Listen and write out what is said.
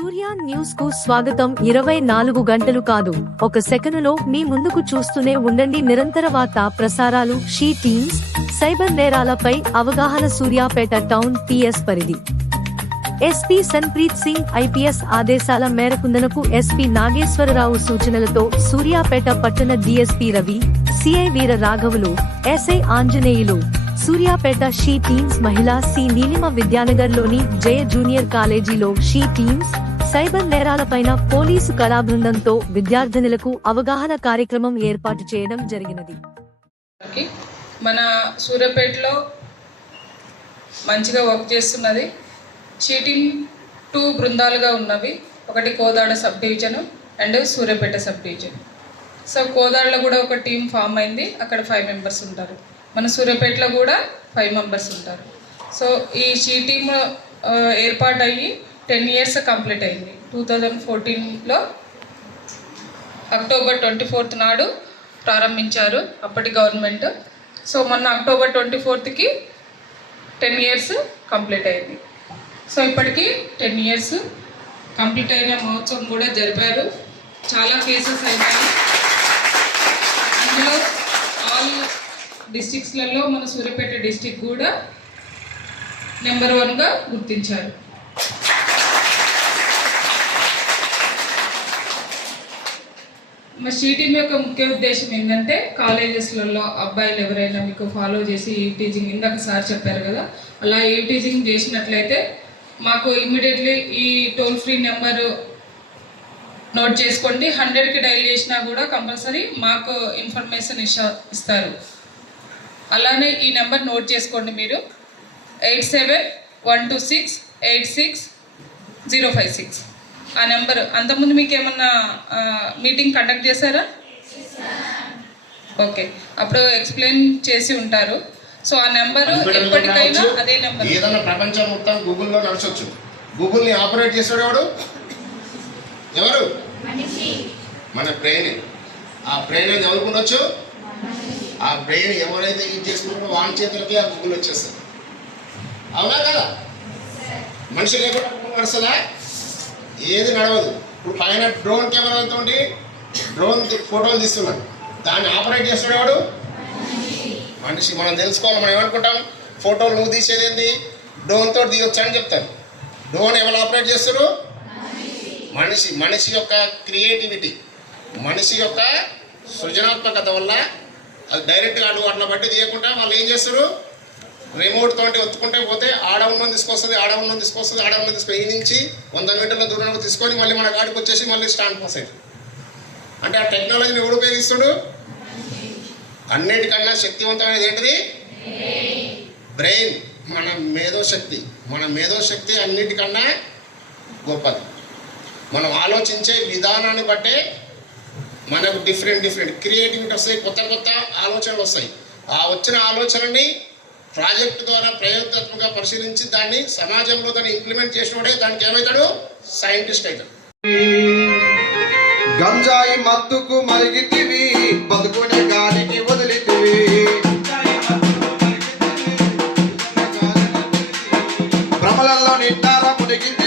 న్యూస్కు స్వాగతం. ఇరవై నాలుగు గంటలు కాదు. ఒక సెకనులో మీ ముందుకు చూస్తూనే ఉండండి. నిరంతర వార్తా ప్రసారాలు షీ టీమ్స్ సైబర్ నేరాలపై అవగాహన సూర్యాపేట టౌన్ టీఎస్ పరిధి. ఎస్పీ సన్ప్రీత్ సింగ్ ఐపీఎస్ ఆదేశాల మేరకుందనకు ఎస్పీ నాగేశ్వరరావు సూచనలతో సూర్యాపేట పట్టణ DSP Ravi CI Veera రాఘవులు SI Anjaneyulu Suryapet she teams మహిళా సి నీలిమ విద్యానగర్లోని జయ జూనియర్ కాలేజీలో షీ టీమ్స్ సైబర్ నేరాలపైన పోలీసు కళాబృందంతో విద్యార్థినులకు అవగాహన కార్యక్రమం ఏర్పాటు చేయడం జరిగినది. మన సూర్యాపేటలో మంచిగా వర్క్ చేస్తున్నది. చీటింగ్ టూ బృందాలుగా ఉన్నవి. ఒకటి Kodad sub division and Suryapet sub division so కోదాడలో కూడా ఒక టీం ఫామ్ అయింది. అక్కడ ఫైవ్ మెంబర్స్ ఉంటారు. మన సూర్యాపేటలో కూడా ఫైవ్ మెంబర్స్ ఉంటారు. సో ఈ షీ టీమ్ ఏర్పాటు అయ్యి టెన్ ఇయర్స్ కంప్లీట్ అయింది. టూ థౌజండ్ ఫోర్టీన్లో అక్టోబర్ ట్వంటీ ఫోర్త్ నాడు ప్రారంభించారు అప్పటి గవర్నమెంట్. సో మొన్న అక్టోబర్ ట్వంటీ ఫోర్త్కి టెన్ ఇయర్స్ కంప్లీట్ అయింది. సో ఇప్పటికీ టెన్ ఇయర్స్ కంప్లీట్ అయిన మహోత్సవం కూడా జరిపారు. చాలా కేసెస్ అయినాయి. అందులో ఆల్ డిస్టిక్స్లలో మన సూర్యాపేట డిస్టిక్ కూడా నెంబర్ వన్గా గుర్తించారు. మా టీం యొక్క ముఖ్య ఉద్దేశం ఏంటంటే కాలేజెస్లలో అబ్బాయిలు ఎవరైనా మీకు ఫాలో చేసి ఈ టీచింగ్ ఇందాక సార్ చెప్పారు కదా అలా ఈ టీచింగ్ చేసినట్లయితే మాకు ఇమ్మీడియట్లీ ఈ టోల్ ఫ్రీ నెంబరు నోట్ చేసుకోండి. హండ్రెడ్కి డైల్ చేసినా కూడా కంపల్సరీ మాకు ఇన్ఫర్మేషన్ ఇస్తా ఇస్తారు. అలానే ఈ నెంబర్ నోట్ చేసుకోండి మీరు. Eight seven one two six eight six zero five six ఆ నెంబర్. అంతకుముందు మీకు ఏమన్నా మీటింగ్ కండక్ట్ చేశారా? ఓకే. అప్పుడు ఎక్స్ప్లెయిన్ చేసి ఉంటారు. సో ఆ నెంబరు ఎప్పటికైనా అదే నెంబర్. ఏదైనా ప్రపంచం మొత్తం గూగుల్లో నడచొచ్చు. గూగుల్ని ఆపరేట్ చేసాడు ఎవడు? ఎవరు? మన బ్రెయిన్. ఆ బ్రెయిన్ అనేది ఎవరికి ఉండొచ్చు? ఆ బ్రెయిన్ ఎవరైతే యూజ్ చేసుకుంటారో వాని చేతులకి ఆ గూగుల్ వచ్చేస్తుంది. అవునా కదా? మనిషి లేకుండా గూగుల్ నడుస్తుందా? ఏది నడవదు. ఇప్పుడు పైన డ్రోన్ కెమెరాతో డ్రోన్ ఫోటోలు తీస్తున్నాడు. దాన్ని ఆపరేట్ చేస్తున్నాడు మనిషి. మనం తెలుసుకోవాలి మనం ఏమనుకుంటాం? ఫోటోలు నువ్వు తీసేది ఏంది? డ్రోన్తో తోటి తీయొచ్చు అని చెప్తారు. డ్రోన్ ఎవరు ఆపరేట్ చేస్తారు? మనిషి. మనిషి యొక్క క్రియేటివిటీ. మనిషి యొక్క సృజనాత్మకత వల్ల అది డైరెక్ట్గా అడుగు అట్లా బట్టి తీయకుండా వాళ్ళు ఏం చేస్తారు? రిమోట్ తోటి ఒత్తుకుంటే పోతే ఆడ ఉన్నది తీసుకొస్తుంది ఆడ ఉన్నది తీసుకొస్తుంది ఆడ ఉన్న తీసుకొని ఈ నుంచి వంద మీటర్ల దూరంలో తీసుకొని మళ్ళీ మన గాడికి వచ్చేసి మళ్ళీ స్టాండ్ పాస్ అవుతుంది అంటే ఆ టెక్నాలజీని ఎవడు ఉపయోగిస్తుడు? అన్నిటికన్నా శక్తివంతమైనది ఏంటిది? బ్రెయిన్. మన మేధోశక్తి. మన మేధోశక్తి అన్నిటికన్నా గొప్పది. మనం ఆలోచించే విధానాన్ని బట్టే మనకు డిఫరెంట్ డిఫరెంట్. క్రియేటివిటీ వస్తాయి కొత్త కొత్త ఆలోచనలు వస్తాయి. ఆ వచ్చిన ఆలోచనని ప్రాజెక్ట్ ద్వారా ప్రయోగాత్మకంగా పరిశీలించి దాన్ని సమాజంలో దాన్ని ఇంప్లిమెంట్ చేసినోడే దానికి ఏమవుతాడు సైంటిస్ట్ అవుతాడు. గంజాయి మత్తుకు మరిగితివి బతుకునే గాలికి వదిలితివి. భ్రమలలో నిండార మునిగితివి